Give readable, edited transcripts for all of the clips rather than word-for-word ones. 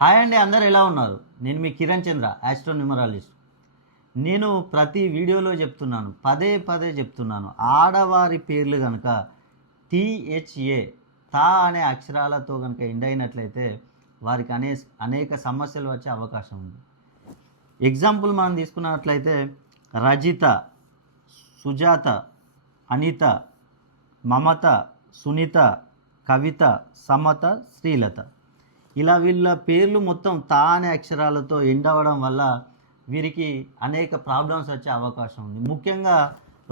Hi అండి, అందరు ఎలా ఉన్నారు? నేను మీ కిరణ్ చంద్ర, ఆస్ట్రోన్యూమరాలజిస్ట్. నేను ప్రతి వీడియోలో చెప్తున్నాను, పదే పదే చెప్తున్నాను, ఆడవారి పేర్లు కనుక టీహెచ్ఏ తా అనే అక్షరాలతో కనుక ఎండ్ అయినట్లయితే వారికి అనేక సమస్యలు వచ్చే అవకాశం ఉంది. ఎగ్జాంపుల్ మనం తీసుకున్నట్లయితే రజిత, సుజాత, అనిత, మమత, సునీత, కవిత, సమత, శ్రీలత. ఇలా వీళ్ళ పేర్లు మొత్తం తా అనే అక్షరాలతో ఎండ్ అవ్వడం వల్ల వీరికి అనేక ప్రాబ్లమ్స్ వచ్చే అవకాశం ఉంది. ముఖ్యంగా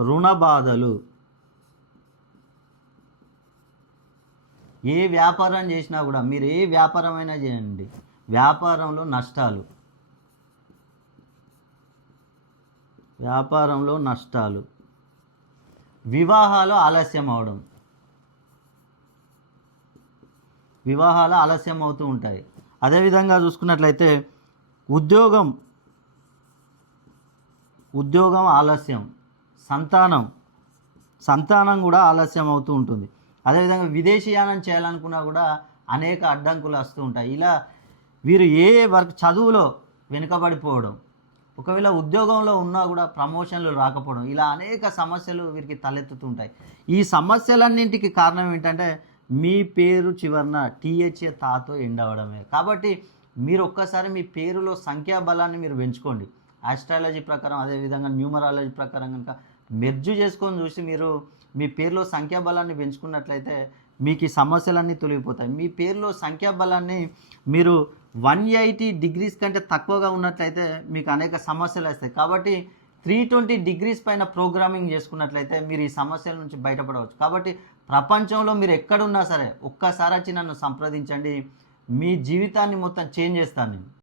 రుణ బాధలు, ఏ వ్యాపారం చేసినా కూడా, మీరు ఏ వ్యాపారమైనా చేయండి, వ్యాపారంలో నష్టాలు, వివాహాలు ఆలస్యం అవుతూ ఉంటాయి. అదేవిధంగా చూసుకున్నట్లయితే ఉద్యోగం ఆలస్యం, సంతానం కూడా ఆలస్యం అవుతూ ఉంటుంది. అదేవిధంగా విదేశీయానం చేయాలనుకున్నా కూడా అనేక అడ్డంకులు వస్తూ ఉంటాయి. ఇలా వీరు ఏ వర్క్, చదువులో వెనుకబడిపోవడం, ఒకవేళ ఉద్యోగంలో ఉన్నా కూడా ప్రమోషన్లు రాకపోవడం, ఇలా అనేక సమస్యలు వీరికి తలెత్తుతుంటాయి. ఈ సమస్యలన్నింటికి కారణం ఏంటంటే మీ పేరు చివరన టీహెచ్ఏ తాతో ఎండ్ అవ్వడమే. కాబట్టి మీరు ఒక్కసారి మీ పేరులో సంఖ్యాబలాన్ని మీరు పెంచుకోండి. ఆస్ట్రాలజీ ప్రకారం, అదేవిధంగా న్యూమరాలజీ ప్రకారం కనుక మెర్జు చేసుకొని చూసి మీరు మీ పేరులో సంఖ్యాబలాన్ని పెంచుకున్నట్లయితే మీకు ఈ సమస్యలన్నీ తొలగిపోతాయి. మీ పేరులో సంఖ్యాబలాన్ని మీరు 180 డిగ్రీస్ కంటే తక్కువగా ఉన్నట్లయితే మీకు అనేక సమస్యలు వస్తాయి. కాబట్టి 320 డిగ్రీస్ పైన ప్రోగ్రామింగ్ చేసుకున్నట్లయితే మీరు ఈ సమస్యల నుంచి బయటపడవచ్చు. కాబట్టి ప్రపంచంలో మీరు ఎక్కడున్నా సరే ఒక్కసారి వచ్చి నన్ను సంప్రదించండి. మీ జీవితాన్ని మొత్తం చేంజ్ చేస్తాను నేను.